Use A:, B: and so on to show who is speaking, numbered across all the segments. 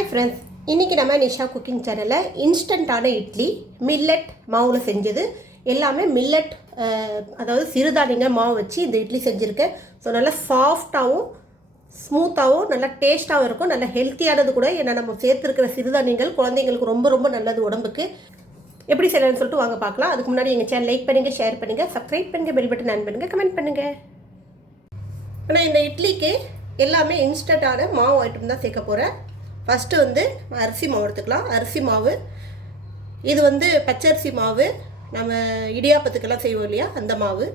A: Hi friends இன்றைக்கி நம்ம Nisha cooking சேனலில் இன்ஸ்டண்ட்டான இட்லி மில்லட் மாவில் செஞ்சது. எல்லாமே மில்லட் அதாவது சிறுதானியங்க மாவு வச்சு இந்த இட்லி செஞ்சுருக்கேன் ஸோ நல்லா சாஃப்டாகவும் ஸ்மூத்தாகவும் நல்லா டேஸ்ட்டாகவும் இருக்கும். நல்லா ஹெல்த்தியானது கூட. ஏன்னா நம்ம சேர்த்துருக்கிற சிறுதானியங்கள் குழந்தைங்களுக்கு ரொம்ப ரொம்ப நல்லது உடம்புக்கு. எப்படி செய்யலாம்னு சொல்லிட்டு வாங்க பார்க்கலாம். அதுக்கு முன்னாடி எங்கள் சேனல் லைக் பண்ணுங்கள் ஷேர் பண்ணுங்கள் சப்ஸ்கிரைப் பண்ணுங்கள் பெல் பட்டன் ஆன் பண்ணுங்கள் கமெண்ட் பண்ணுங்கள் ஆனால் இந்த இட்லிக்கு எல்லாமே இன்ஸ்டண்ட்டான மாவு ஐட்டம் தான் சேர்க்க போகிறேன் ஃபஸ்ட்டு வந்து அரிசி மாவு எடுத்துக்கலாம். அரிசி மாவு. இது வந்து பச்சரிசி மாவு. நம்ம இடியாப்பத்துக்கெல்லாம் செய்வோம் இல்லையா? அந்த மாவு.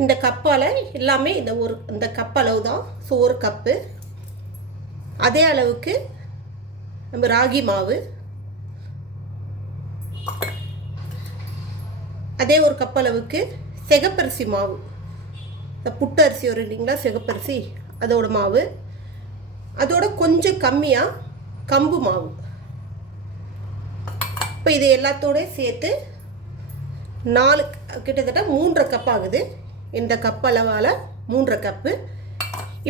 A: இந்த கப்பால் எல்லாமே இந்த ஒரு இந்த கப் அளவு தான் ஸோ ஒரு கப்பு அதே அளவுக்கு நம்ம ராகி மாவு. அதே ஒரு கப் அளவுக்கு சிகப்பரிசி மாவு. இந்த புட்டு அரிசி வரும் இல்லைங்களா? சிகப்பரிசி. அதோட மாவு. அதோட கொஞ்சம் கம்மியாக கம்பு மாவு. இப்போ இது எல்லாத்தோடையும் சேர்த்து நாலு கிட்டத்தட்ட மூன்றரை கப் ஆகுது. இந்த கப் அளவால் மூன்றரை கப்பு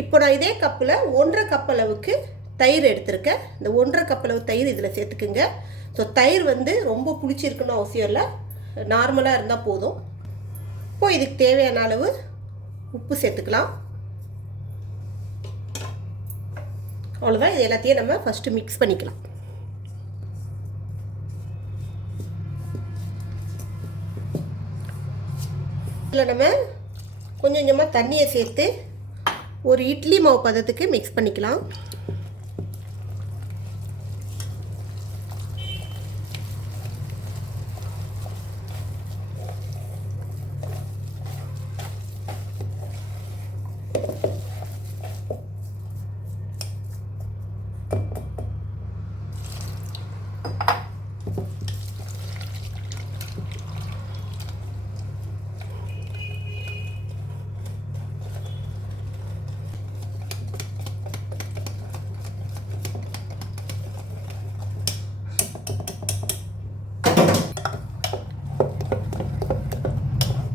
A: இப்போ நான் இதே கப்பில் ஒன்றரை கப் அளவுக்கு தயிர் எடுத்திருக்கேன். இந்த ஒன்றரை கப் அளவு தயிர் இதில் சேர்த்துக்குங்க. ஸோ தயிர் வந்து ரொம்ப புளிச்சிருக்குன்னு அவசியம் இல்லை. நார்மலாக இருந்தால் போதும். இப்போ இதுக்கு தேவையான அளவு உப்பு சேர்த்துக்கலாம். அவ்வளோதான் இது எல்லாத்தையும் நம்ம ஃபஸ்ட்டு மிக்ஸ் பண்ணிக்கலாம். இதில் நம்ம கொஞ்சம் கொஞ்சமாக தண்ணியை சேர்த்து ஒரு இட்லி மாவு பதத்துக்கு மிக்ஸ் பண்ணிக்கலாம்.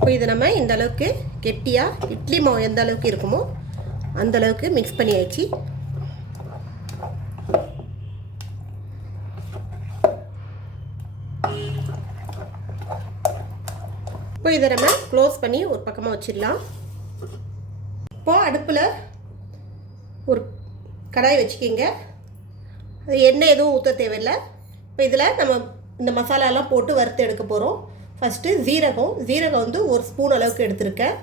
A: இப்போ இதை நம்ம இந்த அளவுக்கு கெட்டியாக இட்லி மாவு எந்த அளவுக்கு இருக்குமோ அந்த அளவுக்கு மிக்ஸ் பண்ணியாச்சு. இப்போ இதை நம்ம க்ளோஸ் பண்ணி ஒரு பக்கமாக வச்சிடலாம். இப்போ அடுப்பில் ஒரு கடாய் வச்சுக்கிங்க. அது எண்ணெய் எதுவும் ஊற்ற தேவையில்லை. இப்போ இதில் நம்ம இந்த மசாலாலாம் போட்டு வறுத்து எடுக்க போகிறோம் ஃபஸ்ட்டு ஜீரகம் ஜீரகம் வந்து ஒரு ஸ்பூன் அளவுக்கு எடுத்திருக்கேன்.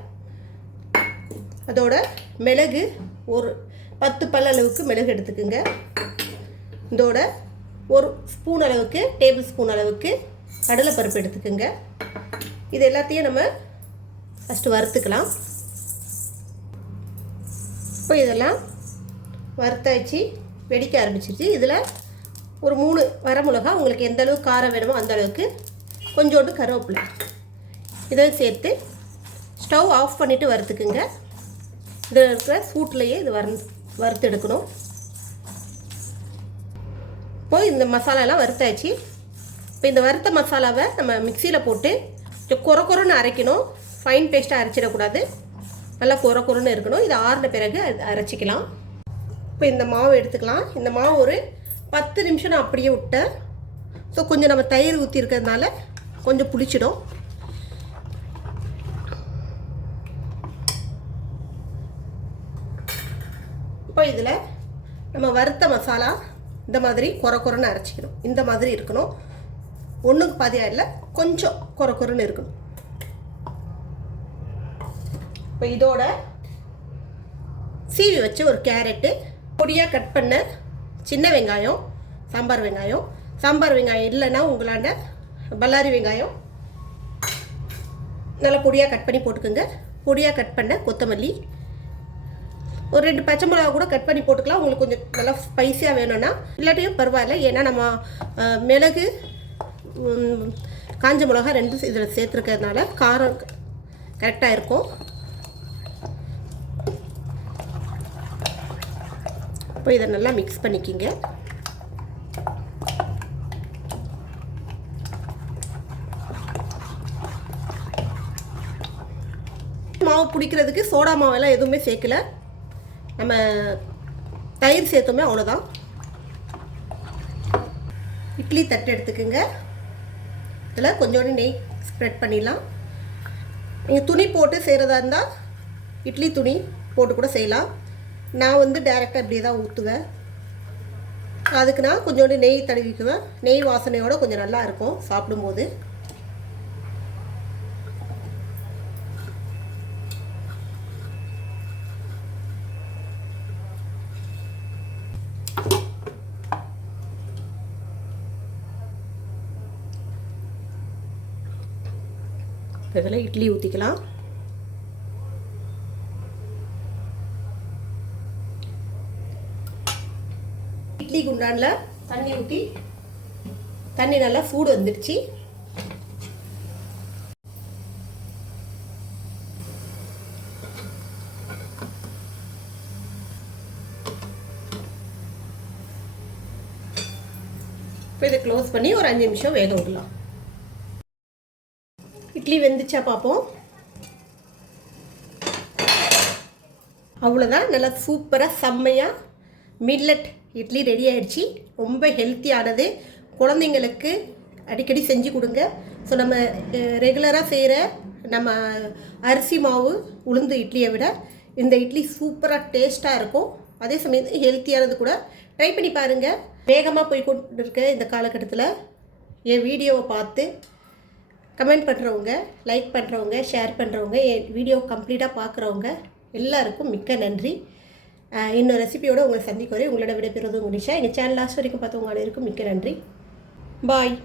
A: அதோட மிளகு ஒரு பத்து பல் அளவுக்கு மிளகு எடுத்துக்குங்க. இதோட ஒரு ஸ்பூன் அளவுக்கு டேபிள் ஸ்பூன் அளவுக்கு கடலைப்பருப்பு எடுத்துக்குங்க. இது எல்லாத்தையும் நம்ம ஃபஸ்ட்டு வறுத்துக்கலாம். இப்போ இதெல்லாம் வறுத்தாச்சு வெடிக்க ஆரம்பிச்சிருச்சு. இதில் ஒரு மூணு வரமிளகா உங்களுக்கு எந்த அளவுக்கு காரம் வேணுமோ அந்த அளவுக்கு கொஞ்சோண்டு கருவேப்பிலை. இதை சேர்த்து ஸ்டவ் ஆஃப் பண்ணிவிட்டு வறுத்துக்குங்க. இதில் இருக்கிற சூட்லேயே இது வறு வறுத்து எடுக்கணும். இப்போ இந்த மசாலாலாம் வறுத்தாச்சு. இப்போ இந்த வறுத்த மசாலாவை நம்ம மிக்சியில் போட்டு கொஞ்சம் குறை அரைக்கணும். ஃபைன் பேஸ்ட்டாக அரைச்சிடக்கூடாது. நல்லா கொர கொரன்னு இருக்கணும். இது ஆறின பிறகு அது அரைச்சிக்கலாம். இப்போ இந்த மாவு எடுத்துக்கலாம். இந்த மாவு ஒரு பத்து நிமிஷம் நான் அப்படியே விட்டேன். ஸோ கொஞ்சம் நம்ம தயிர் ஊற்றி இருக்கிறதுனால கொஞ்சம் புளிச்சிடும். இப்போ இதில் நம்ம வறுத்த மசாலா இந்த மாதிரி குறை குறைன்னு அரைச்சிக்கணும். இந்த மாதிரி இருக்கணும். ஒன்றுக்கு பாதியாக இல்லை கொஞ்சம் குறை குறைன்னு இருக்கணும். இப்போ இதோட சீவி வச்சு ஒரு கேரட்டு பொடியாக கட் பண்ண சின்ன வெங்காயம் சாம்பார் வெங்காயம். சாம்பார் வெங்காயம் இல்லைன்னா உங்களால் பல்லாரி வெங்காயம் நல்லா பொடியாக கட் பண்ணி போட்டுக்கோங்க. பொடியாக கட் பண்ண கொத்தமல்லி. ஒரு ரெண்டு பச்சை மிளகா கூட கட் பண்ணி போட்டுக்கலாம். உங்களுக்கு கொஞ்சம் நல்லா ஸ்பைஸியாக வேணும்னா. இல்லாட்டியும் பரவாயில்ல. ஏன்னா நம்ம மிளகு காஞ்ச மிளகா ரெண்டும் இதில் சேர்த்துருக்கிறதுனால காரம் கரெக்டாக இருக்கும். இப்போ இதை நல்லா மிக்ஸ் பண்ணிக்கிங்க. மாவு பிடிக்கிறதுக்கு சோடா மாவெல்லாம் எதுவுமே சேர்க்கல. நம்ம தயிர் சேர்த்தோமே அவ்வளோதான் இட்லி தட்டு எடுத்துக்கோங்க. இதில் கொஞ்சோண்டு நெய் ஸ்ப்ரெட் பண்ணிடலாம். நீங்கள் துணி போட்டு செய்கிறதா இருந்தால் இட்லி துணி போட்டு கூட செய்யலாம். நான் வந்து டைரெக்டாக இப்படியே தான் ஊற்றுவேன் அதுக்கு நான் கொஞ்சோண்டு நெய் தடவிக்குவேன். நெய் வாசனையோடு கொஞ்சம் நல்லா இருக்கும் சாப்பிடும்போது. இதில் இட்லி ஊற்றிக்கலாம். இட்லி குண்டானில் தண்ணி ஊற்றி தண்ணி நல்லா சூடு வந்துடுச்சு. இப்போ இதை க்ளோஸ் பண்ணி ஒரு அஞ்சு நிமிஷம் வேக விடலாம். இட்லி வெந்துச்சா பார்ப்போம். அவ்வளோதான் நல்லா சூப்பராக செம்மையாக மில்லட் இட்லி ரெடி ஆயிடுச்சு. ரொம்ப ஹெல்த்தியானது குழந்தைங்களுக்கு அடிக்கடி செஞ்சு கொடுங்க. ஸோ நம்ம ரெகுலராக செய்கிற நம்ம அரிசி மாவு உளுந்து இட்லியை விட இந்த இட்லி சூப்பராக டேஸ்ட்டாக இருக்கும். அதே சமயம் ஹெல்த்தியானது கூட ட்ரை பண்ணி பாருங்கள் வேகமாக போய் கொண்டு இருக்க இந்த காலகட்டத்தில். என் வீடியோவை பார்த்து கமெண்ட் பண்ணுறவங்க லைக் பண்ணுறவங்க ஷேர் பண்ணுறவங்க என் வீடியோ கம்ப்ளீட்டாக பார்க்குறவங்க எல்லாருக்கும் மிக்க நன்றி. இன்னொரு ரெசிபியோடு உங்களை சந்திக்க வரை உங்களோட விடைபெறுவது உங்கள் நிஷா. எங்கள் சேனல் லாஸ்ட் வரைக்கும் பார்த்தவங்க அனைவருக்கும் மிக்க நன்றி. பாய்